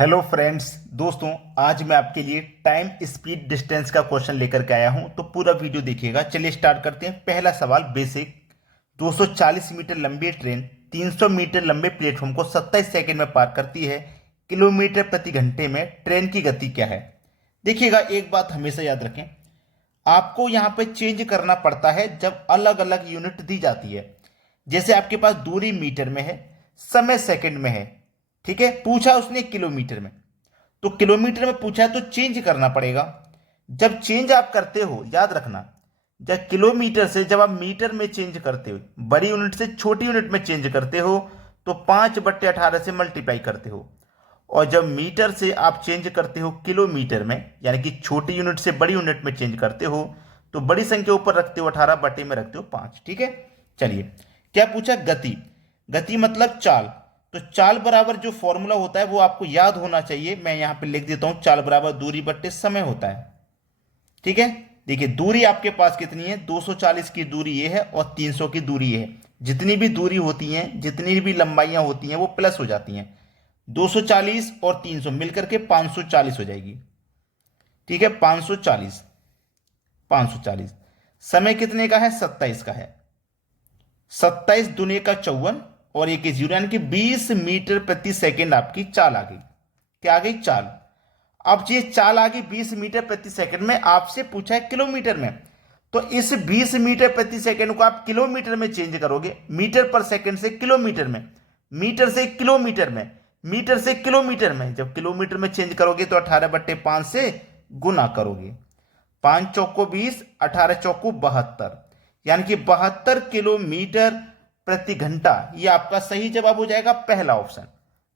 Hello friends दोस्तों, आज मैं आपके लिए टाइम स्पीड डिस्टेंस का क्वेश्चन लेकर के आया हूं। तो पूरा वीडियो देखिएगा। चलिए स्टार्ट करते हैं। पहला सवाल बेसिक। 240 मीटर लंबी ट्रेन 300 मीटर लंबे प्लेटफॉर्म को 27 सेकंड में पार करती है। किलोमीटर प्रति घंटे में ट्रेन की गति क्या है? देखिएगा, एक बात हमेशा याद रखें, आपको यहाँ पे चेंज करना पड़ता है जब अलग अलग यूनिट दी जाती है। जैसे आपके पास दूरी मीटर में है, समय सेकंड में है, ठीक है। पूछा उसने किलोमीटर में, तो किलोमीटर में पूछा है तो चेंज करना पड़ेगा। जब चेंज आप करते हो, याद रखना, जब किलोमीटर से जब आप मीटर में चेंज करते हो, बड़ी यूनिट से छोटी यूनिट में चेंज करते हो, तो 5/18 से मल्टीप्लाई करते हो। और जब मीटर से आप चेंज करते हो किलोमीटर में, यानी कि छोटी यूनिट से बड़ी यूनिट में चेंज करते हो, तो बड़ी संख्या ऊपर रखते हो 18, बटे में रखते हो 5, ठीक है। चलिए, क्या पूछा? गति। गति मतलब चाल। तो चाल बराबर जो फॉर्मूला होता है वो आपको याद होना चाहिए। मैं यहां पे लिख देता हूं, चाल बराबर दूरी बट्टे समय होता है, ठीक है। देखिए, दूरी आपके पास कितनी है? 240 की दूरी ये है और 300 की दूरी ये है। जितनी भी दूरी होती हैं, जितनी भी लंबाइयां होती हैं, वो प्लस हो जाती हैं। 240 और 300 मिलकर के 540 हो जाएगी, ठीक है। 540, 540। समय कितने का है? 27 का है। 27 दुने का 54 और एक जीरो, यानी कि 20 मीटर प्रति सेकंड आपकी चाल आ गई। क्या आ गई? चाल। अब ये चाल आ गई 20 मीटर प्रति सेकंड में। आपसे पूछा है किलोमीटर में, तो इस 20 मीटर प्रति सेकंड को आप किलोमीटर में चेंज करोगे। मीटर पर सेकंड से किलोमीटर में, मीटर से किलोमीटर में, मीटर से किलोमीटर में। जब किलोमीटर में चेंज करोगे तो 18/5 से गुना करोगे। 5 चौको 20, 18 चौको 72, यानी कि 72 किलोमीटर प्रति घंटा। ये आपका सही जवाब हो जाएगा, पहला ऑप्शन।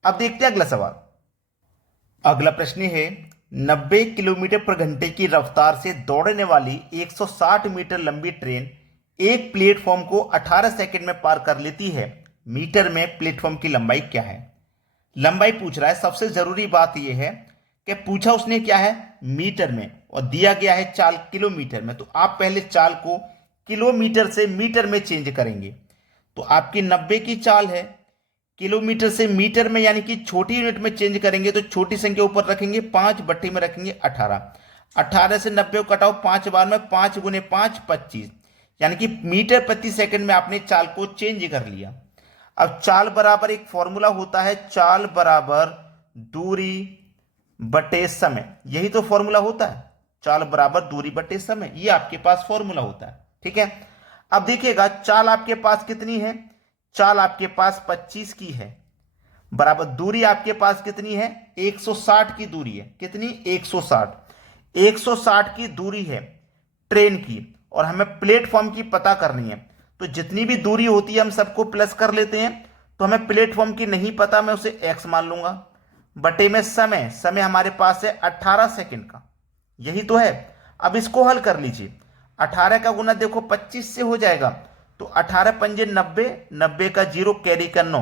अब देखते हैं अगला सवाल। अगला प्रश्न है, 90 किलोमीटर प्रति घंटे की रफ्तार से दौड़ने वाली 160 मीटर लंबी ट्रेन एक प्लेटफॉर्म को 18 सेकंड में पार कर लेती है। मीटर में प्लेटफॉर्म की लंबाई क्या है? लंबाई पूछ रहा है। सबसे जरूरी बात यह है कि पूछा उसने क्या है? मीटर में, और दिया गया है चाल किलोमीटर में। तो आप पहले चाल को किलोमीटर से मीटर में चेंज करेंगे। तो आपकी 90 की चाल है, किलोमीटर से मीटर में, यानी कि छोटी यूनिट में चेंज करेंगे तो छोटी संख्या ऊपर रखेंगे 5, बट्टे में रखेंगे 18। 18 से 90 को कटाओ 5 बार में, 5 गुने 5 25, यानी कि मीटर प्रति सेकंड में आपने चाल को चेंज कर लिया। अब चाल बराबर एक फॉर्मूला होता है, चाल बराबर दूरी बटे समय। यही तो फॉर्मूला होता है, चाल बराबर दूरी बटे समय। ये आपके पास फॉर्मूला होता है, ठीक है। अब देखिएगा, चाल आपके पास कितनी है? चाल आपके पास 25 की है, बराबर दूरी आपके पास कितनी है? 160 की दूरी है। कितनी? 160। 160 की दूरी है ट्रेन की, और हमें प्लेटफॉर्म की पता करनी है। तो जितनी भी दूरी होती है हम सबको प्लस कर लेते हैं। तो हमें प्लेटफॉर्म की नहीं पता, मैं उसे एक्स मान लूंगा, बटे में समय। समय हमारे पास है 18 सेकंड का, यही तो है। अब इसको हल कर लीजिए। 18 का गुना देखो 25 से हो जाएगा, तो 18 पंजे 90, 90 का 0 कैरी का 9,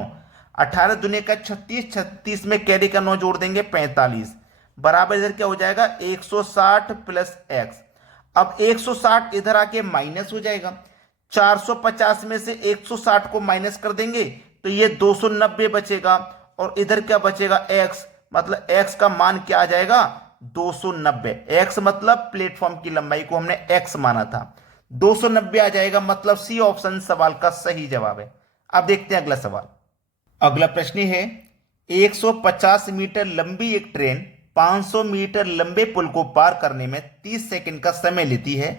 18 दुने का 36, 36 में कैरी का 9 जोड़ देंगे 45, बराबर इधर क्या हो जाएगा? 160 प्लस एक्स। अब 160 इधर आके माइनस हो जाएगा। 450 में से 160 को माइनस कर देंगे तो ये 290 बचेगा, और इधर क्या बचेगा? एक्स। मतलब एक्स का मान क्या आ जाएगा? 290। एक्स मतलब प्लेटफॉर्म की लंबाई को हमने एक्स माना था, 290 आ जाएगा। मतलब सी ऑप्शन सवाल का सही जवाब है। अब देखते हैं अगला सवाल। अगला प्रश्न है, 150 मीटर लंबी एक ट्रेन 500 मीटर लंबे पुल को पार करने में 30 सेकंड का समय लेती है।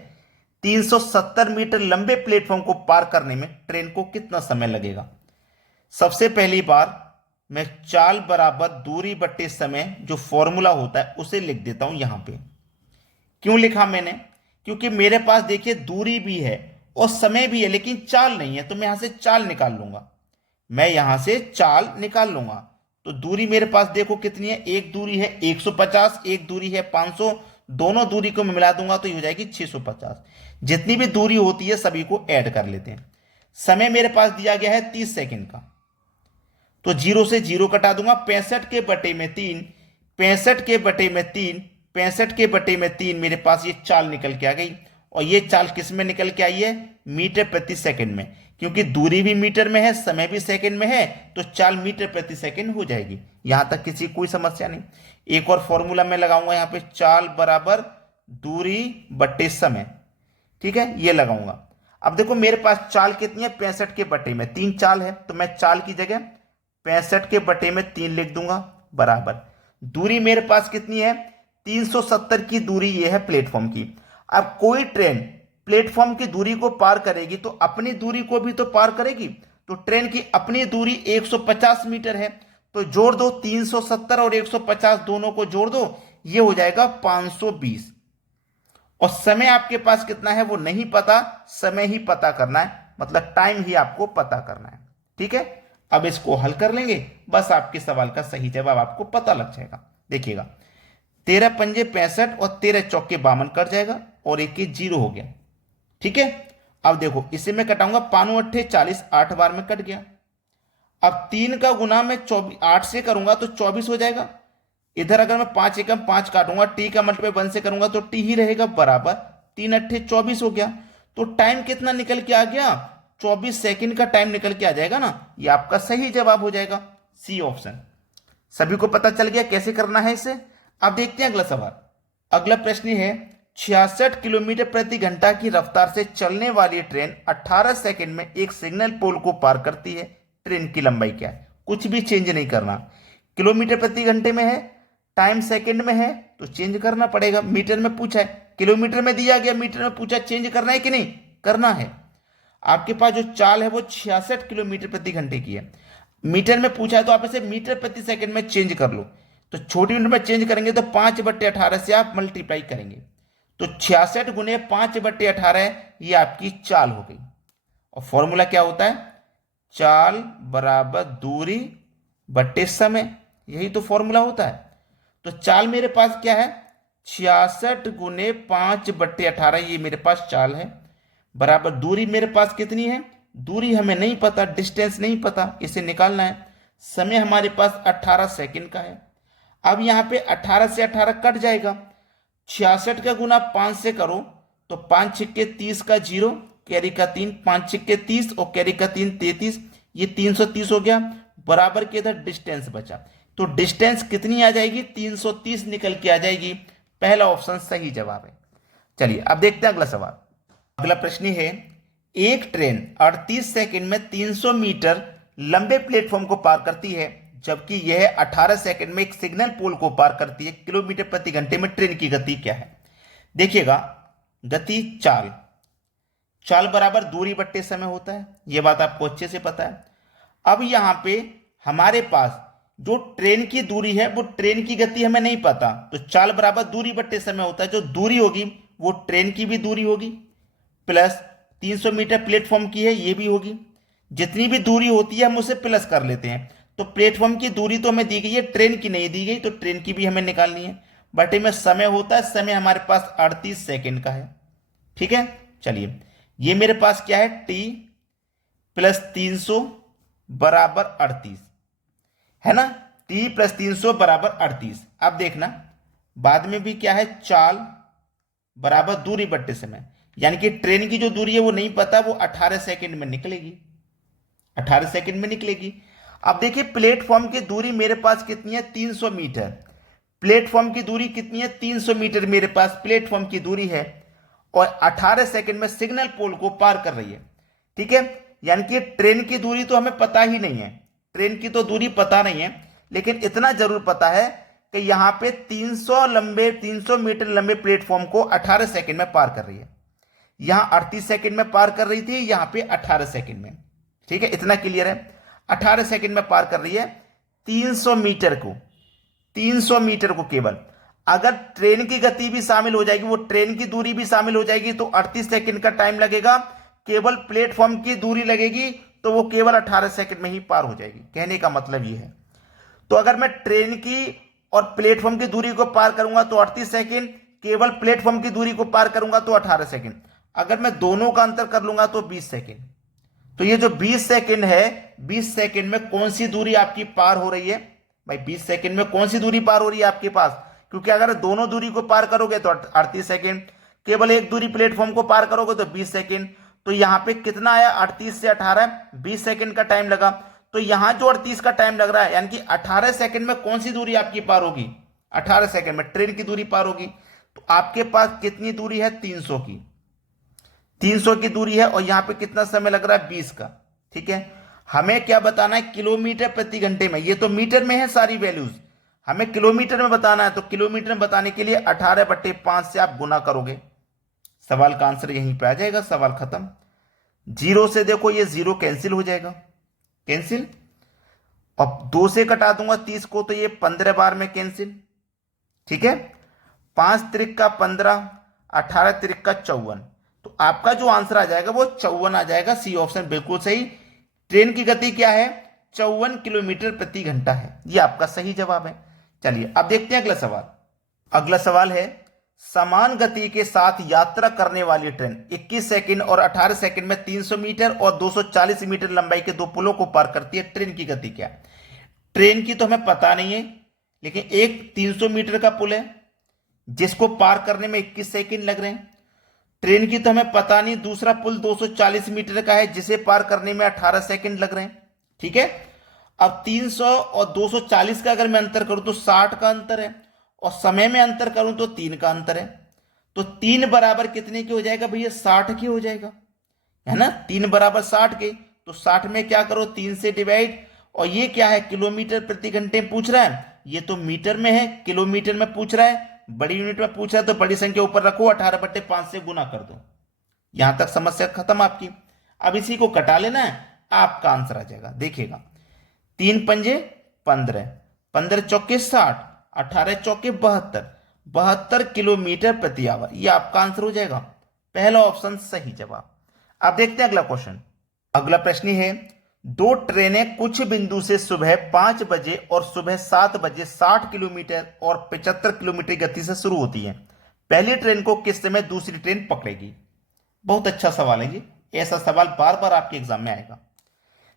370 मीटर लंबे प्लेटफॉर्म को पार करने में ट्रेन को कितना समय लगेगा? सबसे पहली बार मैं चाल बराबर दूरी बट्टे समय, जो फॉर्मूला होता है, उसे लिख देता हूं यहां पे। क्यों लिखा मैंने? क्योंकि मेरे पास देखिए दूरी भी है और समय भी है, लेकिन चाल नहीं है। तो मैं यहां से चाल निकाल लूंगा, मैं यहां से चाल निकाल लूंगा। तो दूरी मेरे पास देखो कितनी है? एक दूरी है 150, एक दूरी है 500। दोनों दूरी को मैं मिला दूंगा तो ये हो जाएगी 650। जितनी भी दूरी होती है सभी को ऐड कर लेते हैं। समय मेरे पास दिया गया है 30 सेकंड का, तो 0 से 0 कटा दूंगा। 65 के बटे में 3, 65 के बटे में 3, 65 के बटे में 3, मेरे पास ये चाल निकल के आ गई। और ये चाल किस में निकल के आई है? मीटर प्रति सेकंड में, क्योंकि दूरी भी मीटर में है, समय भी सेकंड में है, तो चाल मीटर प्रति सेकंड हो जाएगी। यहां तक किसी कोई समस्या नहीं। एक और फॉर्मूला मैं लगाऊंगा यहाँ पे, चाल बराबर दूरी बट्टे समय। ठीक है, ये लगाऊंगा। अब देखो मेरे पास चाल कितनी है, 65 के बटे में 3 चाल है, तो मैं चाल की जगह 65 के बटे में 3 लिख दूंगा, बराबर दूरी मेरे पास कितनी है, 370 की दूरी ये है प्लेटफॉर्म की। अब कोई ट्रेन प्लेटफॉर्म की दूरी को पार करेगी तो अपनी दूरी को भी तो पार करेगी, तो ट्रेन की अपनी दूरी 150 मीटर है, तो जोड़ दो 370 और 150 दोनों को जोड़ दो, ये हो जाएगा 520। और समय आपके पास कितना है वो नहीं पता, समय ही पता करना है, मतलब टाइम ही आपको पता करना है। ठीक है, अब इसको हल कर लेंगे, बस आपके सवाल का सही जवाब आपको पता लग जाएगा। देखिएगा 13 पंजे 65 और 13 चौके 52 कट जाएगा और एक ही 0 हो गया। ठीक है, अब देखो इसे मैं कटाऊंगा, 5 अट्ठे 40, 8 बार में कट गया। अब 3 का गुना मैं 8 से करूंगा तो 24 हो जाएगा। इधर अगर मैं 5 एकम 5 काटूंगा, टी का मल्टीप्लाई 1 से करूंगा तो टी ही रहेगा, बराबर 3 अट्ठे 24 हो गया। तो टाइम कितना निकल के आ गया, 24 सेकंड का टाइम निकल के आ जाएगा ना, ये आपका सही जवाब हो जाएगा, सी ऑप्शन। सभी को पता चल गया कैसे करना है इसे। अब देखते हैं अगला सवाल। अगला प्रश्न है, 66 किलोमीटर प्रति घंटा की रफ्तार से चलने वाली ट्रेन 18 सेकंड में एक सिग्नल पोल को पार करती है, ट्रेन की लंबाई क्या है। कुछ भी चेंज नहीं करना, किलोमीटर प्रति घंटे में है, टाइम सेकंड में है तो चेंज करना पड़ेगा। मीटर में पूछा है, किलोमीटर में दिया गया, मीटर में पूछा, चेंज करना है कि नहीं करना है। आपके पास जो चाल है वो 66 किलोमीटर प्रति घंटे की है, मीटर में पूछा है तो आप इसे मीटर प्रति सेकंड में चेंज कर लो। तो छोटी यूनिट में चेंज करेंगे तो 5/18 से आप मल्टीप्लाई करेंगे, तो 66 गुने 5/18 ये आपकी चाल हो गई। और फॉर्मूला क्या होता है, चाल बराबर दूरी बट्टे समय, यही तो फॉर्मूला होता है। तो चाल मेरे पास क्या है, 66 गुने 5/18 ये मेरे पास चाल है, बराबर दूरी मेरे पास कितनी है, दूरी हमें नहीं पता, डिस्टेंस नहीं पता, इसे निकालना है। समय हमारे पास 18 सेकंड का है। अब यहां पे 18 से 18 कट जाएगा, 66 का गुना 5 से करो तो 5 छिक्के 30 का 0, कैरी का 3, 5 छिक्के 30 और कैरी का 3 33, ये 330 हो गया, बराबर के इधर डिस्टेंस बचा, तो डिस्टेंस कितनी आ जाएगी, 330 निकल के आ जाएगी। पहला ऑप्शन सही जवाब है। चलिए अब देखते हैं अगला सवाल। अगला प्रश्न है, एक ट्रेन 38 सेकंड में 300 मीटर लंबे प्लेटफॉर्म को पार करती है, जबकि यह 18 सेकंड में एक सिग्नल पोल को पार करती है, किलोमीटर प्रति घंटे में ट्रेन की गति क्या है। देखिएगा गति चाल, चाल बराबर दूरी बट्टे समय होता है, यह बात आपको अच्छे से पता है। अब यहां पे हमारे पास जो ट्रेन की दूरी है वो ट्रेन की गति हमें नहीं पता, तो चाल बराबर दूरी बट्टे समय होता है। जो दूरी होगी वो ट्रेन की भी दूरी होगी, प्लस 300 मीटर प्लेटफॉर्म की है ये भी होगी। जितनी भी दूरी होती है हम उसे प्लस कर लेते हैं, तो प्लेटफॉर्म की दूरी तो हमें दी गई है, ट्रेन की नहीं दी गई, तो ट्रेन की भी हमें निकालनी है। बटे में समय होता है, समय हमारे पास 38 सेकंड का है। ठीक है, चलिए ये मेरे पास क्या है, टी प्लस 300 बराबर 38 है ना, टी प्लस 300 बराबर 38। अब देखना बाद में भी क्या है, चाल बराबर दूरी बट्टे समय, यानी कि ट्रेन की जो दूरी है वो नहीं पता, वो 18 सेकंड में निकलेगी, 18 सेकंड में निकलेगी। अब देखिए प्लेटफॉर्म की दूरी मेरे पास कितनी है, 300 मीटर। प्लेटफॉर्म की दूरी कितनी है, 300 मीटर मेरे पास प्लेटफॉर्म की दूरी है, और 18 सेकंड में सिग्नल पोल को पार कर रही है। ठीक है, यानी कि ट्रेन की दूरी तो हमें पता ही नहीं है, ट्रेन की तो दूरी पता नहीं है, लेकिन इतना जरूर पता है कि यहां पे 300 मीटर लंबे प्लेटफॉर्म को 18 सेकंड में पार कर रही है। यहां 38 सेकंड में पार कर रही थी, यहां पे 18 सेकंड में। ठीक है, इतना क्लियर है, 18 सेकंड में पार कर रही है 300 मीटर को, 300 मीटर को केवल। अगर ट्रेन की गति भी शामिल हो जाएगी, वो ट्रेन की दूरी भी शामिल हो जाएगी, तो 38 सेकंड का टाइम लगेगा। केवल प्लेटफॉर्म की दूरी लगेगी तो वो केवल 18 सेकंड में ही पार हो जाएगी। कहने का मतलब ये है, तो अगर मैं ट्रेन की और प्लेटफॉर्म की दूरी को पार करूंगा तो 38 सेकंड, केवल प्लेटफॉर्म की दूरी को पार करूंगा तो 18 सेकंड, अगर मैं दोनों का अंतर कर लूंगा तो 20 सेकंड। तो ये जो 20 सेकंड है, 20 सेकंड में कौन सी दूरी आपकी पार हो रही है भाई, 20 सेकंड में कौन सी दूरी पार हो रही है आपके पास, क्योंकि अगर दोनों दूरी को पार करोगे तो 38 सेकंड, केवल एक दूरी प्लेटफॉर्म को पार करोगे तो 20 सेकंड, तो यहाँ पे कितना आया, 38 से 18 20 सेकंड का टाइम लगा। तो यहाँ जो 38 का टाइम लग रहा है, यानी कि 18 सेकंड में कौन सी दूरी आपकी पार होगी, 18 सेकंड में ट्रेन की दूरी पार होगी। तो आपके पास कितनी दूरी है, 300 की, 300 की दूरी है, और यहाँ पे कितना समय लग रहा है, 20 का। ठीक है, हमें क्या बताना है, किलोमीटर प्रति घंटे में। ये तो मीटर में है सारी वैल्यूज, हमें किलोमीटर में बताना है। तो किलोमीटर में बताने के लिए 18/5 से आप गुना करोगे, सवाल का आंसर यहीं पे आ जाएगा, सवाल खत्म। जीरो से देखो ये जीरो कैंसिल हो जाएगा, कैंसिल। अब 2 से कटा दूंगा 30 को, तो ये 15 बार में कैंसिल। ठीक है, 5 त्रिक का 15, 18 त्रिक का 54। तो आपका जो आंसर आ जाएगा वो 54 आ जाएगा। सी ऑप्शन बिल्कुल सही। ट्रेन की गति क्या है, 54 किलोमीटर प्रति घंटा है, ये आपका सही जवाब है। चलिए अब देखते हैं अगला सवाल। अगला सवाल है, समान गति के साथ यात्रा करने वाली ट्रेन 21 सेकंड और 18 सेकंड में 300 मीटर और 240 मीटर लंबाई के दो पुलों को पार करती है, ट्रेन की गति क्या है। ट्रेन की तो हमें पता नहीं है, लेकिन एक 300 मीटर का पुल है जिसको पार करने में 21 सेकंड लग रहे हैं। ट्रेन की तो हमें पता नहीं, दूसरा पुल 240 मीटर का है जिसे पार करने में 18 सेकंड लग रहे हैं। ठीक है, अब 300 और 240 का अगर मैं अंतर करूं तो 60 का अंतर है, और समय में अंतर करूं तो 3 का अंतर है। तो 3 बराबर कितने के हो जाएगा भैया, 60 के हो जाएगा, है ना। 3 बराबर 60 के, तो 60 में क्या करो, 3 से डिवाइड। और ये क्या है, किलोमीटर प्रति घंटे में पूछ रहा है, ये तो मीटर में है, किलोमीटर में पूछ रहा है, बड़ी यूनिट में पूछ रहा है, तो बड़ी संख्या ऊपर रखो, 18/5 से गुना कर दो। यहां तक समस्या खत्म आपकी। अब इसी को कटा लेना है, आपका आंसर आ जाएगा। देखिएगा, 3 पंजे 15, 15 चौके 60, 18 चौके 72, 72 किलोमीटर प्रति आवर, ये आपका आंसर हो जाएगा। पहला ऑप्शन सही जवाब। अब देखते हैं अगला क्वेश्चन। अगला प्रश्न है, दो ट्रेनें कुछ बिंदु से सुबह 5 बजे और सुबह 7 बजे 60 किलोमीटर और 75 किलोमीटर गति से शुरू होती हैं। पहली ट्रेन को किस समय दूसरी ट्रेन पकड़ेगी। बहुत अच्छा सवाल है ये, ऐसा सवाल बार बार आपके एग्जाम में आएगा।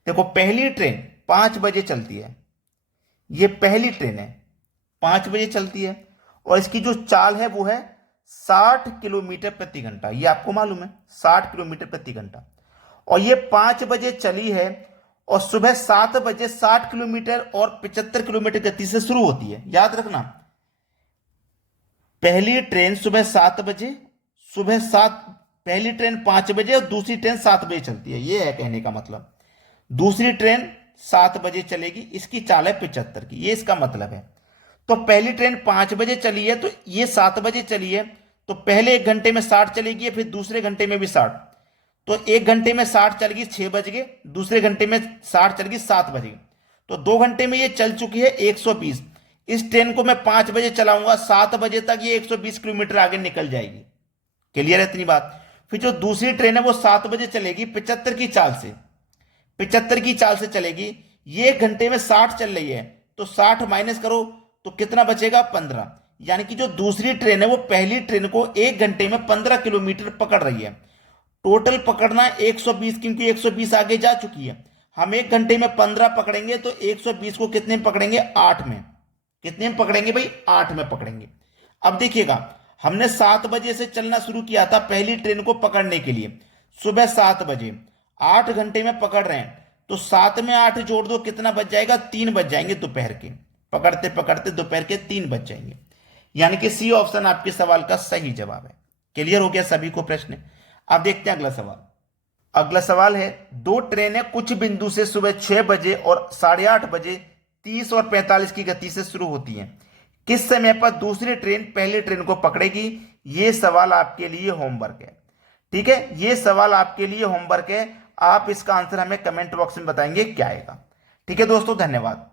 देखो, पहली ट्रेन 5 बजे चलती है, ये पहली ट्रेन है, 5 बजे चलती है, और इसकी जो चाल है वो है 60 किलोमीटर प्रति घंटा, ये आपको मालूम है, 60 किलोमीटर प्रति घंटा। और ये 5 बजे चली है और सुबह 7 बजे 60 किलोमीटर और 75 किलोमीटर गति से शुरू होती है। याद रखना, पहली ट्रेन सुबह 7 बजे, पहली ट्रेन 5 बजे और दूसरी ट्रेन 7 बजे चलती है, ये है कहने का मतलब। दूसरी ट्रेन 7 बजे चलेगी, इसकी चाल है 75 की, ये इसका मतलब है। तो पहली ट्रेन 5 बजे चली है, तो ये 7 बजे चली है, तो पहले 1 घंटे में 60 चलेगी, फिर दूसरे घंटे में भी 60। तो 1 घंटे में 60 चल गई 6 बज गए, दूसरे घंटे में 60 चल गई 7 बज गए, तो 2 घंटे में ये चल चुकी है 120। इस ट्रेन को मैं 5 बजे चलाऊंगा, 7 बजे तक ये 120 किलोमीटर आगे निकल जाएगी। क्लियर है इतनी बात। फिर जो दूसरी ट्रेन है वो 7 बजे चलेगी 75 की चाल से, 75 की चाल से चलेगी। ये 1 घंटे में 60 चल रही है, तो 60 माइनस करो तो कितना बचेगा, 15। यानी कि जो दूसरी ट्रेन है वो पहली ट्रेन को 1 घंटे में 15 किलोमीटर पकड़ रही है। टोटल पकड़ना 120, क्योंकि 120 आगे जा चुकी है। हम 1 घंटे में 15 पकड़ेंगे, तो 120 को कितने में पकड़ेंगे, 8 में। कितने में पकड़ेंगे भाई, 8 में पकड़ेंगे। अब देखिएगा, हमने 7 बजे से चलना शुरू किया था पहली ट्रेन को पकड़ने के लिए, सुबह 7 बजे, 8 घंटे में पकड़ रहे हैं, तो 7 में 8 जोड़ दो, कितना बच जाएगा, 3 बच जाएंगे दोपहर के, पकड़ते पकड़ते दोपहर के 3 बच जाएंगे। यानी कि सी ऑप्शन आपके सवाल का सही जवाब है। क्लियर हो गया सभी को प्रश्न। अब देखते हैं अगला सवाल। अगला सवाल है, दो ट्रेनें कुछ बिंदु से सुबह 6 बजे और 8:30 बजे 30 और 45 की गति से शुरू होती हैं। किस समय पर दूसरी ट्रेन पहली ट्रेन को पकड़ेगी। ये सवाल आपके लिए होमवर्क है। ठीक है, ये सवाल आपके लिए होमवर्क है। आप इसका आंसर हमें कमेंट बॉक्स में बताएंगे क्या आएगा। ठीक है दोस्तों, धन्यवाद।